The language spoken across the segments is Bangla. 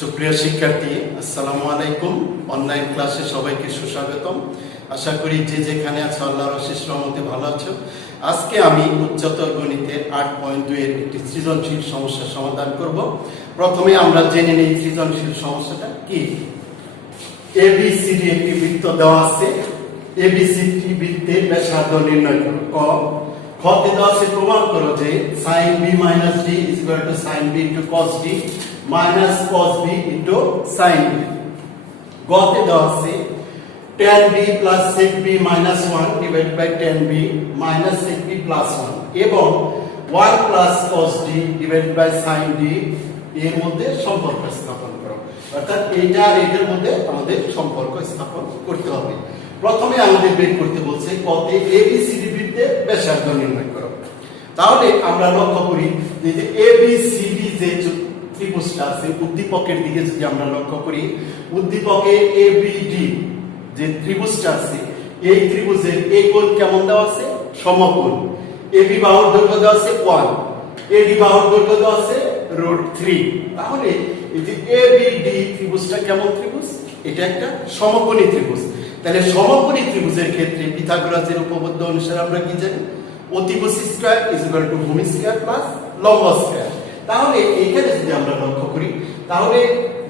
সুপ্রিয় শিক্ষার্থী, আসসালামু আলাইকুম। অনলাইন ক্লাসে সবাইকে সুস্বাগতম। আশা করি যে যেখানে আছো আল্লাহর অশেষ রহমতে ভালো আছো। আজকে আমি উচ্চতর গণিতের 8.2 এর একটি সৃজনশীল সমস্যার সমাধান করব। প্রথমে আমরা জেনে নেই সৃজনশীল সমস্যাটা কি। এবিসিডি একটি বৃত্ত দেওয়া আছে। এবিসিডি বৃত্তের ব্যাসার্ধ নির্ণয় করো। ক খতে দেওয়া আছে প্রমাণ করো যে sin b - d = sin b * cos d minus cos b into sin b। গতে দেওয়া আছে tan b plus sec b minus 1 divided by tan b minus sec b plus 1 এবং 1 plus cos d divided by sin d এর মধ্যে সম্পর্ক স্থাপন করো। অর্থাৎ এইটা আর এটার মধ্যে আমাদের সম্পর্ক স্থাপন করতে হবে। প্রথমে আমাদের বের করতে বলছে কতে ABCD বৃত্তের ব্যাসার্ধ নির্ণয় করো। তাহলে আমরা লক্ষ্য করি যে ABCD যে ত্রিভুজটা আছে উদ্দীপকের দিকে যদি আমরা লক্ষ্য করি, উদ্দীপকে ABD যে ত্রিভুজটা আছে এই ত্রিভুজের এই কোণ কেমন দেওয়া আছে? সমকোণ। AB বাহুর দৈর্ঘ্য দেওয়া আছে 1, AD বাহুর দৈর্ঘ্য দেওয়া আছে √3। তাহলে এই যে ABD ত্রিভুজটা কেমন ত্রিভুজ? এটা একটা সমকোণী ত্রিভুজ। তাহলে সমকোণী ত্রিভুজের ক্ষেত্রে পিথাগোরাসের উপপাদ্য অনুসারে আমরা কি জানি? অতিভুজ স্কয়ার = ভূমি স্কয়ার প্লাস লম্ব স্কয়ার। তাহলে এইখানে যদি আমরা লক্ষ্য করি, তাহলে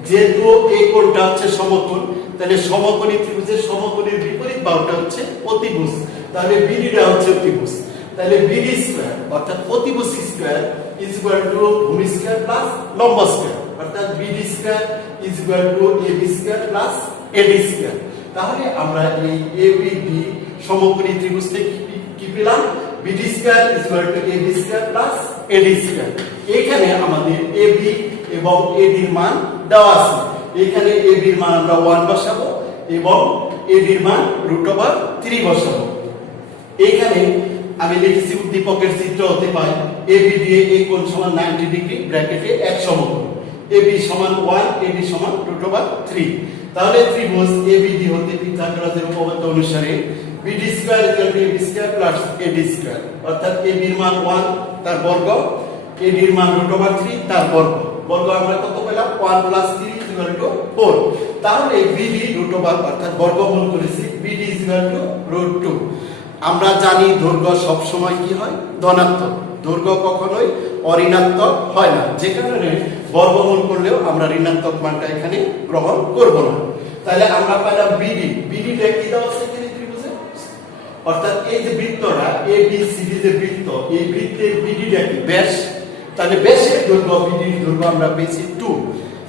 যেহেতু এই কোণটা হচ্ছে সমকোণ, তাহলে সমকোণী ত্রিভুজের সমকোণের বিপরীত বাহুটা হচ্ছে অতিভুজ। তাহলে বিডিটা হচ্ছে অতিভুজ। তাহলে বিডি স্কয়ার অর্থাৎ অতিভুজ স্কয়ার = ভূমি স্কয়ার প্লাস লম্ব স্কয়ার, অর্থাৎ BD square = AB square plus AD square. তাহলে আমরা এই এবিডি সমকোণী ত্রিভুজ থেকে কি পেলাম? BD square = AB square plus AD square. এখানে আমাদের এবি এবং এডির মান দেওয়া আছে। এখানে এবির মান আমরা 1 বসাবো এবং এডির মান √3 বসাবো। এখানে আমি লিখেছি উদ্দীপকের চিত্র হতে পাই এবি দিয়ে এই কোণ সমান 90 ডিগ্রি ব্র্যাকেটে এক সমকোণ, এবি সমান 1, এডি সমান √3। তাহলে ত্রিভুজ ABD হতে পিথাগোরাসের উপপাদ্য অনুসারে BD square = AB square plus AD square, অর্থাৎ AB এর মান 1 তার বর্গ, AD এর মান √3 তার বর্গ। বর্গ আমরা কত পেলাম? 1 + 3 = 4। তাহলে BD √, অর্থাৎ বর্গমূল করেছি BD √2। আমরা জানি দৈর্ঘ্য সব সময় কি হয়? ধনাত্মক। দৈর্ঘ্য কখনোই অঋণাত্মক হয় না, যে কারণে বর্গমূল করলেও আমরা ঋণাত্মক মানটা এখানে গ্রহণ করব না। তাহলে আমরা পেলাম বিডি। বিডিটা কি দেওয়া আছে এখানে ত্রিভুজে? অর্থাৎ এই যে বৃত্তটা ABCD যে বৃত্ত, এই বৃত্তের বিডিটা কি? ব্যাস। তাহলে ব্যাসের দৈর্ঘ্য বিডির দৈর্ঘ্য আমরা পেয়েছি 2।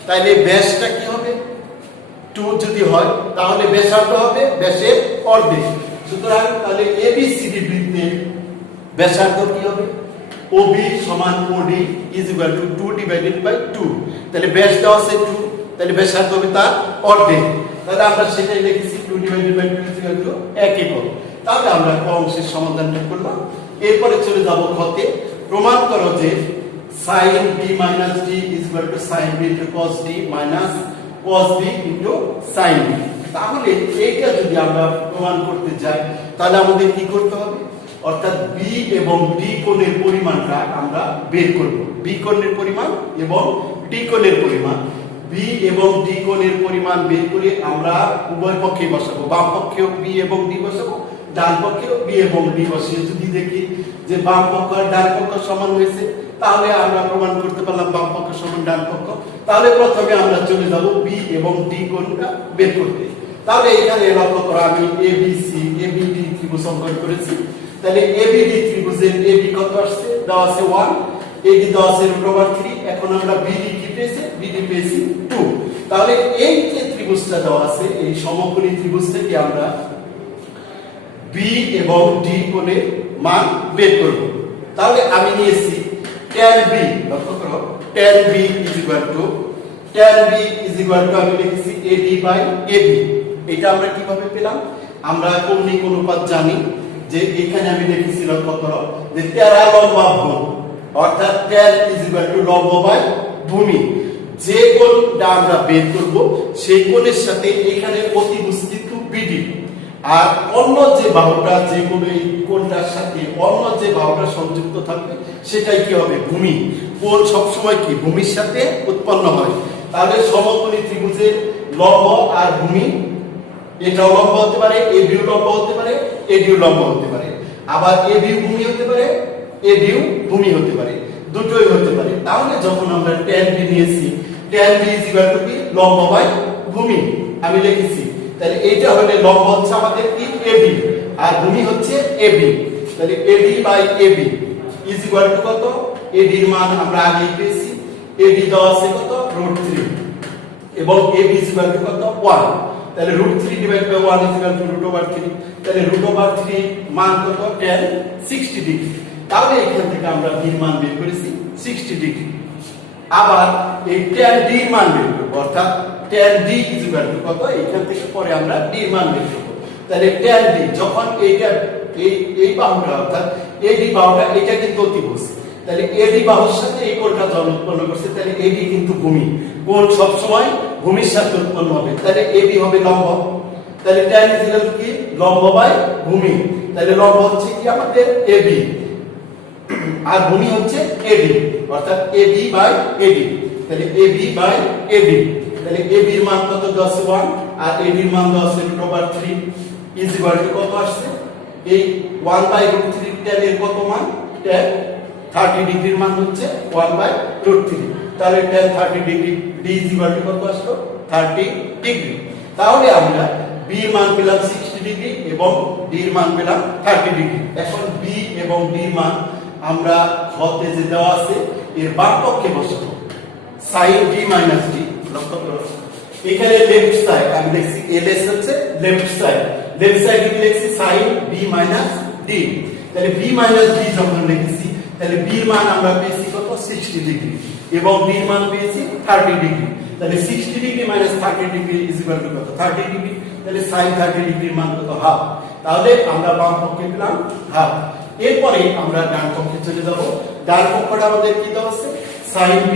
তাহলে ব্যাসটা কি হবে? 2 যদি হয় তাহলে ব্যাসার্ধ হবে ব্যাসের অর্ধেক। সুতরাং তাহলে ABCD বৃত্তের ব্যাসার্ধ কি হবে? OB = OD = 2 divided by 2। তাহলে ব্যাস দেওয়া আছে 2, তাহলে ব্যাসার্ধ হবে তার অর্ধেক। তাহলে আমরা সেটাই লিখেছি 2 divided by 2 = 1 একক। তাহলে আমরা ক অংশের সমাধানটা করলাম। এরপরে চলে যাব খতে। প্রমাণ করো যে sin b - d = sin b * cos d minus cos b into sin b। তাহলে এইটা যদি আমরা প্রমাণ করতে যাই তাহলে আমাদের কি করতে হবে? অর্থাৎ b এবং d কোণের পরিমাণটা আমরা বের করব। b কোণের পরিমাণ এবং d কোণের পরিমাণ, b এবং d কোণের পরিমাণ বের করে আমরা উভয় পক্ষে বসাবো। বাম পক্ষেও b এবং d বসাবো, ডান পক্ষেও b এবং d বসিয়ে যদি দেখি যে বাম পক্ষ আর ডান পক্ষ সমান হয়েছে, তাহলে আমরা প্রমাণ করতে পারলাম বাম পক্ষ সমান ডান পক্ষ। তাহলে প্রথমে আমরা চলে যাব b এবং d কোণটা বের করতে। তাহলে এখানে লক্ষ্য করো আমি ABD ত্রিভুজ অঙ্কন করেছি। তাহলে ABD ত্রিভুজের AB কত আসছে? দেওয়া আছে 1, AD দেওয়া আছে √3। এখন আমরা BD কি পেয়েছি? BD পেয়েছি 2। তাহলে এই যে ত্রিভুজটা দেওয়া আছে এই সমকোণী ত্রিভুজ থেকে আমরা B এবং D কোণের মান বের করব। তাহলে আমি নিয়েছি tan B। লক্ষ্য করো tan B = আমি লিখেছি AD/AB। এটা আমরা কিভাবে পেলাম? আমরা কৌণিক অনুপাত জানি যে এখানে আমি লিখেছি, লক্ষ্য করো যে 13 লম্বা ভূমি, অর্থাৎ tan লম্ব/ভূমি। যে কোণটা আমরা বের করব সেই কোণের সাথে এখানে অতিভুজ কিন্তু BD, আর অন্য যে বাহুটা যে কোনো এই কোণটার সাথে অন্য যে বাহুটা সংযুক্ত থাকবে সেটাই কি হবে? ভূমি। কোণ সব সময় কি ভূমির সাথে উৎপন্ন হয়। তাহলে সমকোণী ত্রিভুজের লম্ব আর ভূমি, এটাও লম্ব হতে পারে, এবিও লম্ব হতে পারে, এডিও লম্ব হতে পারে, আবার এবিও ভূমি হতে পারে, এডিও ভূমি হতে পারে, দুটোই হতে পারে। তাহলে যখন আমরা tan b নিয়েছি, tan b কি লম্ব বাই ভূমি আমি লিখেছি, তাহলে এইটা হলে লম্ব হচ্ছে আমাদের কি AB আর ভূমি হচ্ছে AB, তাহলে AD বাই AB কত, AD এর মান আমরা আগেই পেয়েছি, AD দেওয়া আছে কত √3 এবং AB কত 1, তাহলে √3 ডিভাইড বাই 1 √3, তাহলে √3 মান কত tan 60 ডিগ্রি। তাহলে এখান থেকে আমরা b এর মান বের করেছি 60 ডিগ্রি। আবার এই tan d এর মান বের করব, অর্থাৎ tan d কত, এখান থেকে পরে আমরা d এর মান বের করব। তাহলে tan d যখন এইটা এই বাহুটা অর্থাৎ AD বাহুটা এটা কিন্তু অতিভুজ, তাহলে AD বাহুর সাথে এই কোণটা যখন উৎপন্ন করছে, তাহলে AD কিন্তু ভূমি, কোণ সব সময় ভূমির সাথে উৎপন্ন হবে, তাহলে AB হবে লম্ব, তাহলে tan কি লম্ব বাই ভূমি, তাহলে লম্ব হচ্ছে কি আমাদের AB আর ভূমি হচ্ছে AD, অর্থাৎ AB বাই AD, তাহলে AB বাই AD, তাহলে AB এর মান কত 1 আর AD এর মান 3 কত আসছে, এই 1/√3 tan এর কত মান, tan 30 ডিগ্রির মান হচ্ছে 1/√3, তাহলে tan 30 ডিগ্রি d কত আসলো 30 ডিগ্রি। তাহলে আমরা b এর মান পেলাম 60 ডিগ্রি এবং d এর মান পেলাম 30 ডিগ্রি। এখন b এবং d এর মান আমরা ঘতে যে দেওয়া আছে এর বাম পক্ষে বসাবো, sin d - d, লক্ষ্য করো এখানে লেফট সাইড আমি লিখছি ls হচ্ছে লেফট সাইড কি লিখছি sin b - d, তাহলে b - d যখন লিখছি তাহলে b এর মান আমরা পেয়েছি কত 60 ডিগ্রি এবং d এর মান পেয়েছি 30 ডিগ্রি, তাহলে 60 ডিগ্রি - 30 ডিগ্রি কত 30 ডিগ্রি, তাহলে sin 30 ডিগ্রির মান কত হাফ, তাহলে আমরা বাম পক্ষে পেলাম হাফ। এরপরে আমরা ডান পক্ষে চলে যাব, ডান পক্ষটা আমাদের কি দেওয়া আছে sin b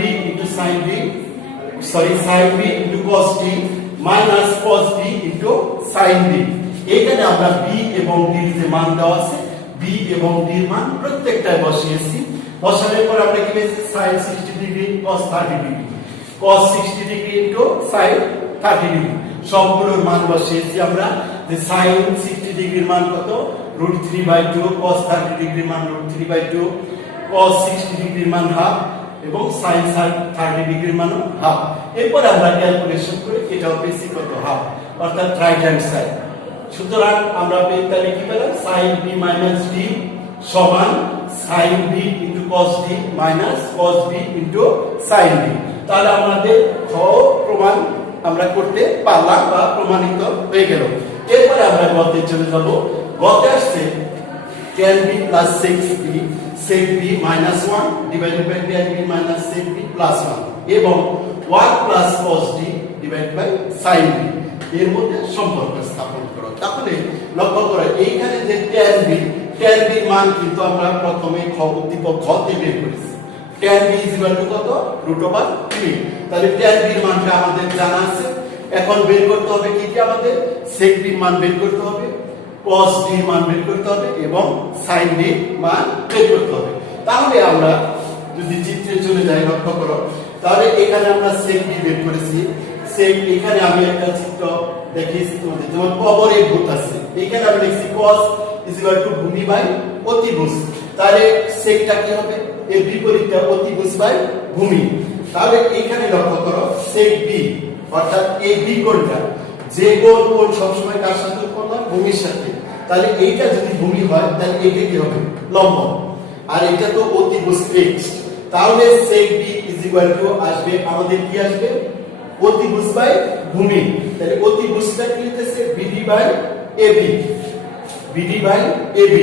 sin b cos d minus cos b sin b, এইখানে আমরা b এবং d এর যে মান দেওয়া আছে b এবং d এর মান প্রত্যেকটায় বসিয়েছি, বসানোর পর আমরা কি পেয়েছি sin 60 degree cos 30 degree, cos 60 degree sin 30 degree সবগুলোর মান বসিয়েছি আমরা, যে sin 60 ডিগ্রির মান কত √3/2, cos 30 ডিগ্রির মান √3/2, cos 60 ডিগ্রির মান হাফ এবং sin 30 ডিগ্রির মান হাফ। এরপর আমরা ক্যালকুলেশন করে এটাও পেয়েছি কত হাফ, অর্থাৎ রাইট হ্যান্ড সাইড। সুতরাং আমরা তাহলে কি পেলাম sin b - d সমান sin b cos d cos b sin b, তাহলে আমাদের খ প্রমাণ আমরা করতে পারলাম বা প্রমাণিত হয়ে গেল। এরপরে আমরা গতে চলে যাব, গতে আসছে tan b + sec b - 1 divided by tan b - sec b + 1 এবং 1 + cos d divided by sin b এর মধ্যে সম্পর্ক স্থাপন করো। তাহলে লক্ষ্য করো এইখানে যে tan b এর মান কিন্তু আমরা প্রথমে উদ্দীপক ঘতে বের করেছি, tan b কত √3, তাহলে tan b এর মানটা আমাদের জানা আছে, এখন বের করতে হবে কি কি আমাদের sec b এর মান বের করতে হবে, cos d এর মান বের করতে হবে এবং sin d এর মান বের করতে হবে। তাহলে আমরা যদি চিত্রে চলে যাই লক্ষ্য করো, তাহলে এখানে আমরা sec d বের করেছি, sec এখানে আমি একটা চিত্র দেখিয়েছি তোমাদের, যেমন কবরে ভূত আছে, এখানে আমি লিখছি cos ভূমি বাই অতিভুজ, তাহলে secটা কি হবে এর বিপরীতটা অতিভুজ বাই ভূমি। তাহলে এখানে লক্ষ্য করো sec b অর্থাৎ এই b কোণটা, যে কোণ সবসময় কার সাথে উৎপন্ন হয় ভূমির সাথে, তাহলে এইটা যদি ভূমি হয় তাহলে এটা কি হবে লম্ব, আর এটা তো অতিভুজ x, তাহলে sec b আসবে আমাদের কি আসবে অতিভুজ বাই ভূমি, তাহলে অতিভুজটা কি হচ্ছে bd by ab, bd by ab,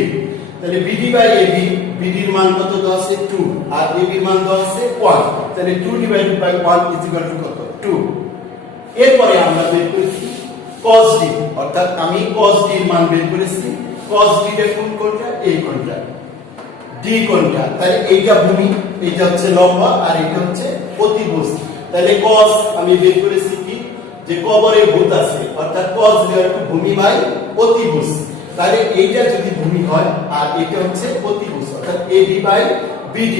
তাহলে bd বাই ab, bd এর মান কত দেওয়া আছে 2 আর ab এর মান দেওয়া আছে 1, তাহলে 2 ডিভাইডেড বাই 1 কত 2। এরপরে আমরা বের করেছি cos d, অর্থাৎ আমি cos d এর মান বের করেছি, cos d এর কোণটা এই কোণটা d কোণটা, তাহলে এইটা ভূমি, এইটা হচ্ছে লম্ব আর এটা হচ্ছে অতিভুজ, তাহলে cos আমি বের করেছি কি যে কবরে ভূত আছে, অর্থাৎ cos ভূমি বাই অতিভুজ, তাহলে এইটা যদি ভূমি হয় আর এটা হচ্ছে অতিভুজ অর্থাৎ AB বাই BD,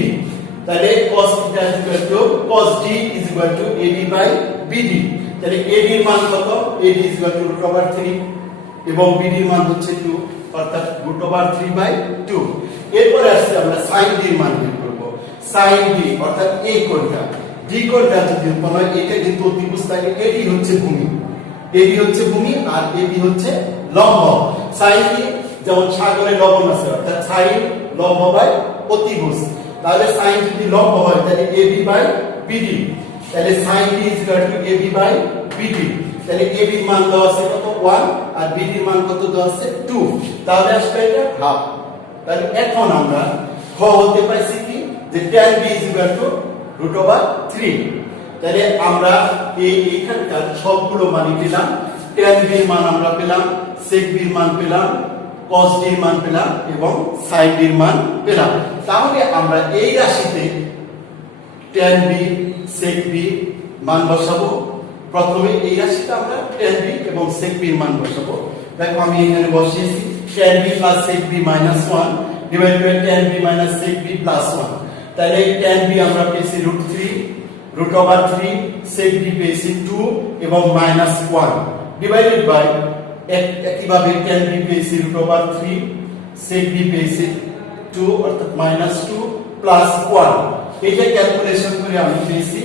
তাহলে cos θ is equal to cos d is equal to ad by bd। তাহলে ad এর মান কত? ad is equal to √3 এবং bd এর মান হচ্ছে 2, অর্থাৎ √3/2। এরপরে আসছে আমরা sin d এর মান বের করব। sin d অর্থাৎ এই কোণটা, d কোণটা যদি উৎপন্ন হয়, এটা কিন্তু অতিভুজ, তাহলে ad হচ্ছে ভূমি, ad হচ্ছে ভূমি আর ad হচ্ছে লম্ব। sin d যেমন সাগরে লবণ আছে, অর্থাৎ sin লম্ব বাই অতিভুজ। তাহলে sin যদি লম্ব হয় তাহলে ab বাই bd, তাহলে sin d is equal to ab by bd। তাহলে ab এর মান দেওয়া আছে কত? 1 আর bd এর মান কত দেওয়া আছে? 2। তাহলে আসবে এটা হাফ। তাহলে এখন আমরা খ হতে পাইছি কি যে tan b is equal to √3। তাহলে আমরা এইখানকার সবগুলো মান পেলাম। tan b এর মান আমরা পেলাম, sec b এর মান পেলাম, cos d এর মান পেলাম এবং sin d এর মান পেলাম। তাহলে আমরা এই রাশিতে tan b sec b মান বসাবো। প্রথমে এই রাশিতে আমরা tan b এবং sec b এর মান বসাবো। দেখো আমি এখানে বসিয়েছি tan b + sec b - 1 divide by tan b - sec b + 1। তাহলে tan b আমরা পেয়েছি √3 sec b পেয়েছি 2 এবং -1 ডিভাইডেড বাই একইভাবে tan b পেয়েছি √3 sec b পেয়েছি 2 অর্থাৎ -2 + 1। এটা ক্যালকুলেশন করে আমি পেয়েছি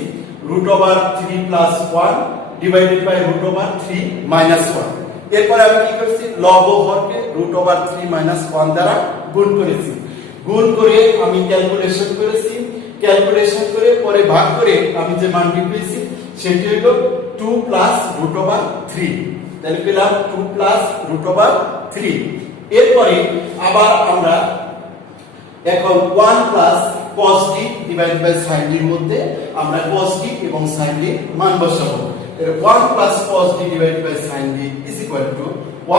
√3 + 1 ডিভাইডেড বাই √3 - 1। এরপর আমি কি করছি? লব ও হরকে √3 - 1 দ্বারা গুণ করেছি। গুণ করে আমি ক্যালকুলেশন করেছি, ক্যালকুলেশন করে পরে ভাগ করে আমি যে মানটি পেয়েছি সেটি হলো 2 + √3। তাহলে পেলাম 2 + √3। এরপরে আবার আমরা এখন 1 + cos d divide by sin d এর মধ্যে আমরা cos d এবং sin d মান বসাবো। 1 + cos d divide by sin d is equal to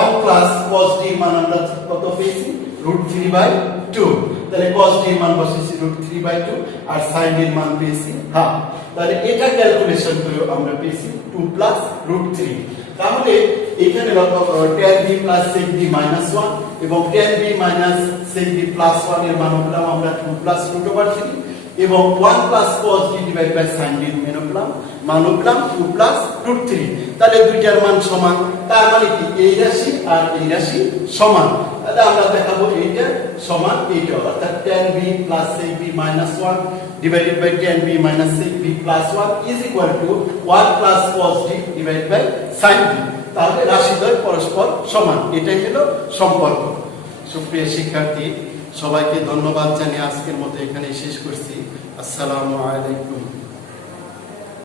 1 + cos d মান আমরা কত পেয়েছি? √3/2। তাহলে cos d এর মান বসেছি √3/2 আর sin d এর মান পেয়েছি হাফ। তাহলে এটা ক্যালকুলেশন করে আমরা পেয়েছি 2 + √3। তাহলে এখানে tan b + sec b - 1 এবং tan b - sec b + 1 এর মান পেলাম আমরা 2 + √3 এবং 1 + cos d divide by sin d এর মান পেলাম 2 + √3। তাহলে দুইটার মান সমান, তার মানে কি এই রাশি আর এই রাশি সমান। তাহলে আমরা দেখাবো এইটা সমান এইটা, অর্থাৎ tan b + sec b - 1 divided by tan b - sec b + 1 is equal to 1 + cos d divide by sin d। তাহলে রাশিদ্বয় পরস্পর সমান, এটাই হলো সম্পর্ক। সুপ্রিয় শিক্ষার্থী, সবাইকে ধন্যবাদ জানিয়ে আজকের মতো এখানেই শেষ করছি। আসসালামু আলাইকুম।